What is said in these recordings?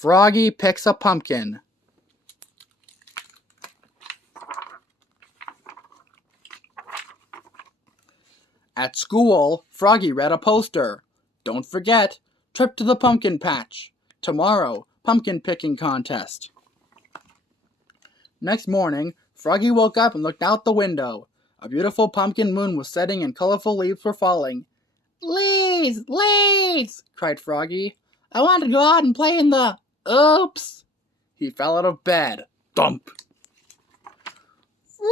Froggy Picks a Pumpkin. At school, Froggy read a poster. Don't forget, trip to the pumpkin patch. Tomorrow, pumpkin picking contest. Next morning, Froggy woke up and looked out the window. A beautiful pumpkin moon was setting and colorful leaves were falling. "Leaves! Leaves!" cried Froggy. "I want to go out and play in the..." Oops! He fell out of bed. Thump! "Froggy!"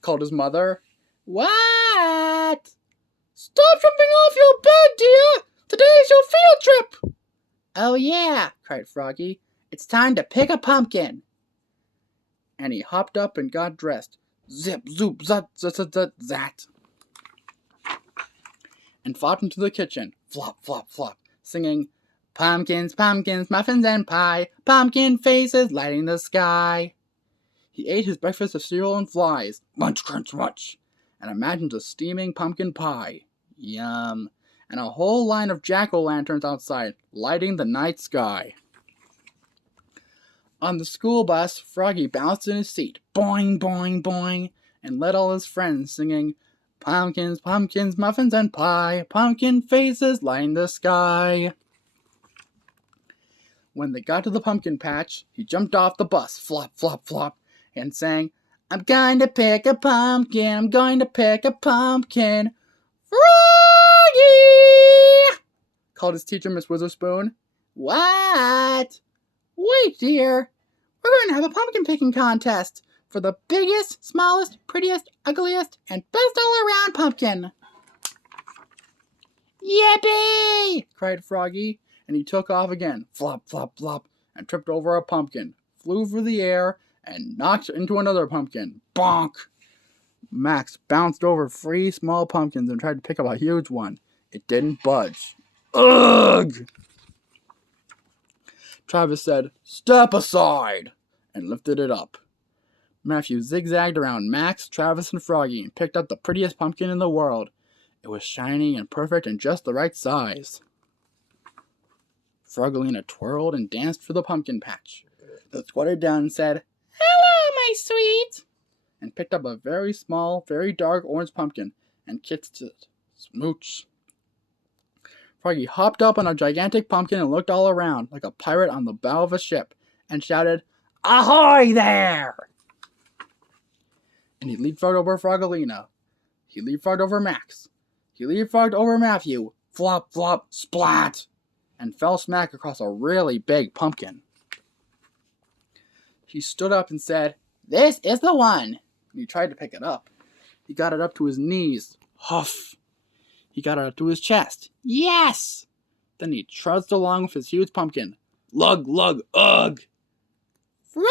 called his mother. "What?" "Stop jumping off your bed, dear! Today's your field trip!" "Oh yeah," cried Froggy. "It's time to pick a pumpkin." And he hopped up and got dressed. Zip, zoop, zut, zut, zut, zut, zat. And flopped into the kitchen. Flop, flop, flop. Singing, "Pumpkins, pumpkins, muffins and pie. Pumpkin faces lighting the sky." He ate his breakfast of cereal and flies. Munch, crunch, munch. And imagined a steaming pumpkin pie. Yum. And a whole line of jack-o'-lanterns outside, lighting the night sky. On the school bus, Froggy bounced in his seat, boing, boing, boing, and led all his friends singing, "Pumpkins, pumpkins, muffins and pie, pumpkin faces lighting the sky." When they got to the pumpkin patch, he jumped off the bus, flop, flop, flop, and sang, "I'm going to pick a pumpkin, I'm going to pick a pumpkin." "Froggy!" called his teacher, Miss Witherspoon. "What?" "Wait, dear. We're going to have a pumpkin picking contest for the biggest, smallest, prettiest, ugliest, and best all-around pumpkin." "Yippee!" cried Froggy, and he took off again, flop, flop, flop, and tripped over a pumpkin, flew through the air, and knocked into another pumpkin. Bonk! Max bounced over 3 small pumpkins and tried to pick up a huge one. It didn't budge. Ugh! Travis said, "Step aside," and lifted it up. Matthew zigzagged around Max, Travis, and Froggy and picked up the prettiest pumpkin in the world. It was shiny and perfect and just the right size. Frogolina twirled and danced for the pumpkin patch, then squatted down and said, "Hello, my sweet," and picked up a very small, very dark orange pumpkin and kissed it. Smooch. Froggy hopped up on a gigantic pumpkin and looked all around, like a pirate on the bow of a ship, and shouted, "Ahoy there!" And he leapfrogged over Frogolina. He leapfrogged over Max. He leapfrogged over Matthew. Flop, flop, splat! And fell smack across a really big pumpkin. He stood up and said, "This is the one." And he tried to pick it up. He got it up to his knees. Huff! He got it up to his chest. Yes! Then he trudged along with his huge pumpkin. Lug, lug, ugh! "Froggy!"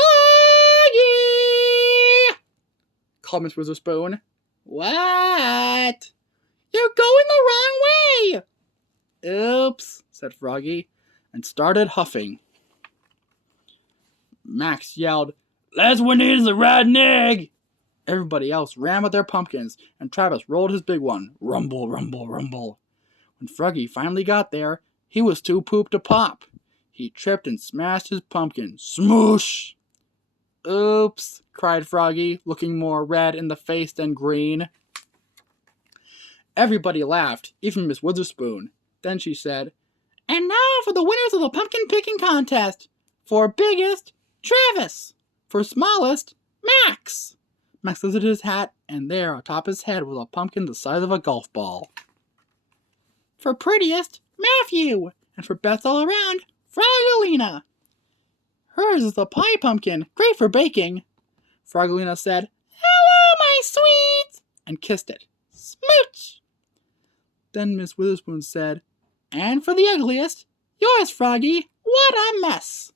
called Miss Witherspoon. "What?" "You're going the wrong way!" "Oops," said Froggy, and started huffing. Max yelled, "That's when it is a rotten egg!" Everybody else ran with their pumpkins, and Travis rolled his big one. Rumble, rumble, rumble. When Froggy finally got there, he was too pooped to pop. He tripped and smashed his pumpkin. Smoosh! "Oops," cried Froggy, looking more red in the face than green. Everybody laughed, even Miss Witherspoon. Then she said, "And now for the winners of the pumpkin picking contest. For biggest, Travis. For smallest, Max." Max lifted his hat, and there atop his head was a pumpkin the size of a golf ball. "For prettiest, Matthew. And for best all around, Frogolina. Hers is the pie pumpkin, great for baking." Frogolina said, "Hello, my sweet," and kissed it. Smooch! Then Miss Witherspoon said, "And for the ugliest, yours, Froggy. What a mess."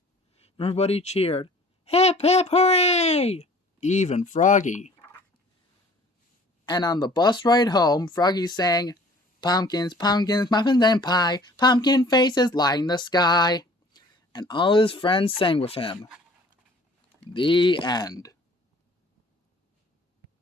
Everybody cheered. Hip, hip, hooray! Even Froggy. And on the bus ride home, Froggy sang, "Pumpkins, pumpkins, muffins and pie, pumpkin faces lighting the sky." And all his friends sang with him. The end.